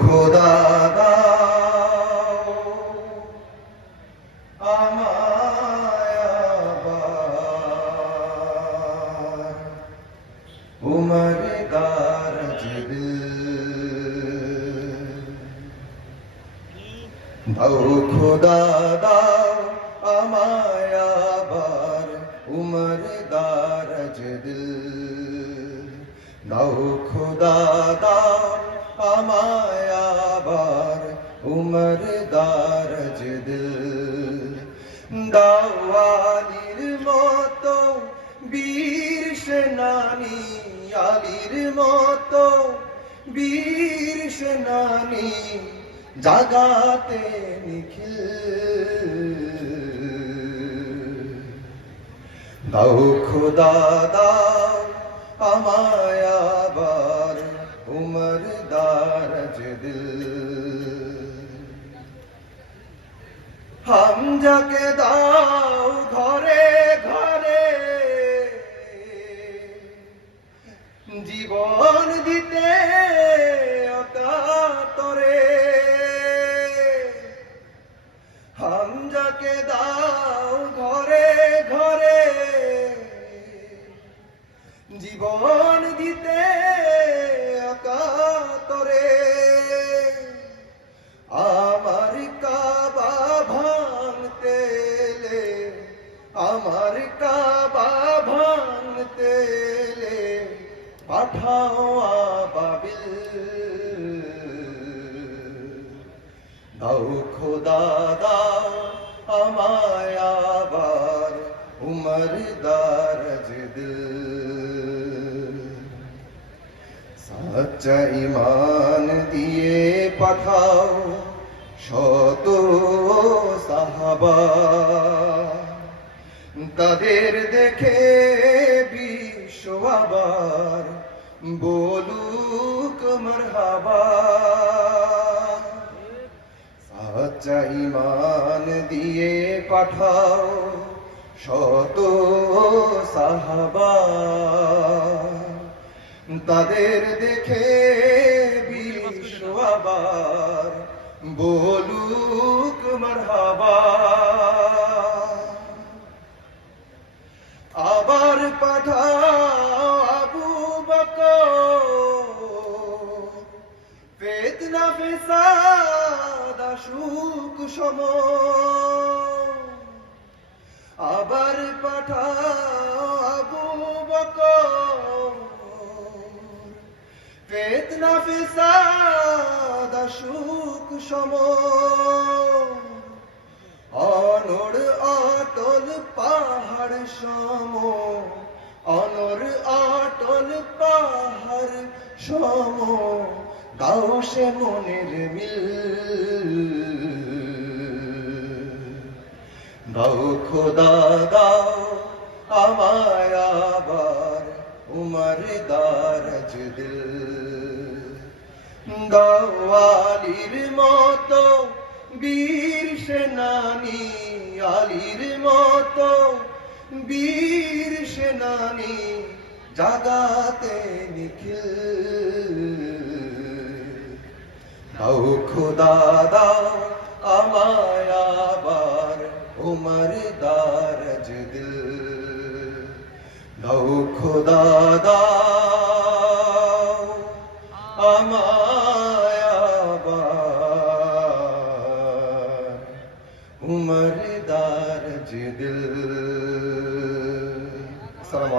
খোদা উমর দিল দাও খোদা দাও আমায় আবার উমর দারজ দিল দাও খোদা দাও আমায় উমর দারজ দিল। দাও আলির মতো বীর সেনানি, আলির মতো বীর সেনানি জাগাতে নিখিল। দাও খোদা, দাও আমায় আবার উমর দারজ দিল হামজাকে দাও ঘরে ঘরে। জীবন দিতে অকাতরে হামজাকে দাও ঘরে ঘরে। জীবন দিতে পাঠাও আবাবিল দাও খোদা, দাও আমায় আবার উমর দারজ দিল। ইমান দিয়ে পাঠাও শত সাহাবা। তাদের দেখে বিশ্ব আবার বলুক ইমান দিয়ে পাঠাও শত সাহাবা। তাদের দেখে বিশ্ব বলুক মারহাবা। ফেতনা, ফেসাদ সুখ সম আবার পাঠাও আবু বকর। ফেতনা, ফেসাদ সুখ সম অনর অটল পাহাড় সম। অনর অটল পাহাড় সম। সে মনের মিল। দাও খোদা, দাও আবার উমর দারজ দিল। দাও আলির মতো, বীর সেনানি আলির মতো, বীর সেনানি জাগাতে নিখিল। দাও খোদা দাও আমায় আবার উমর দারজ দিল। দাও খোদা দাও আমায় উমর দারজ দিল। আসসালামু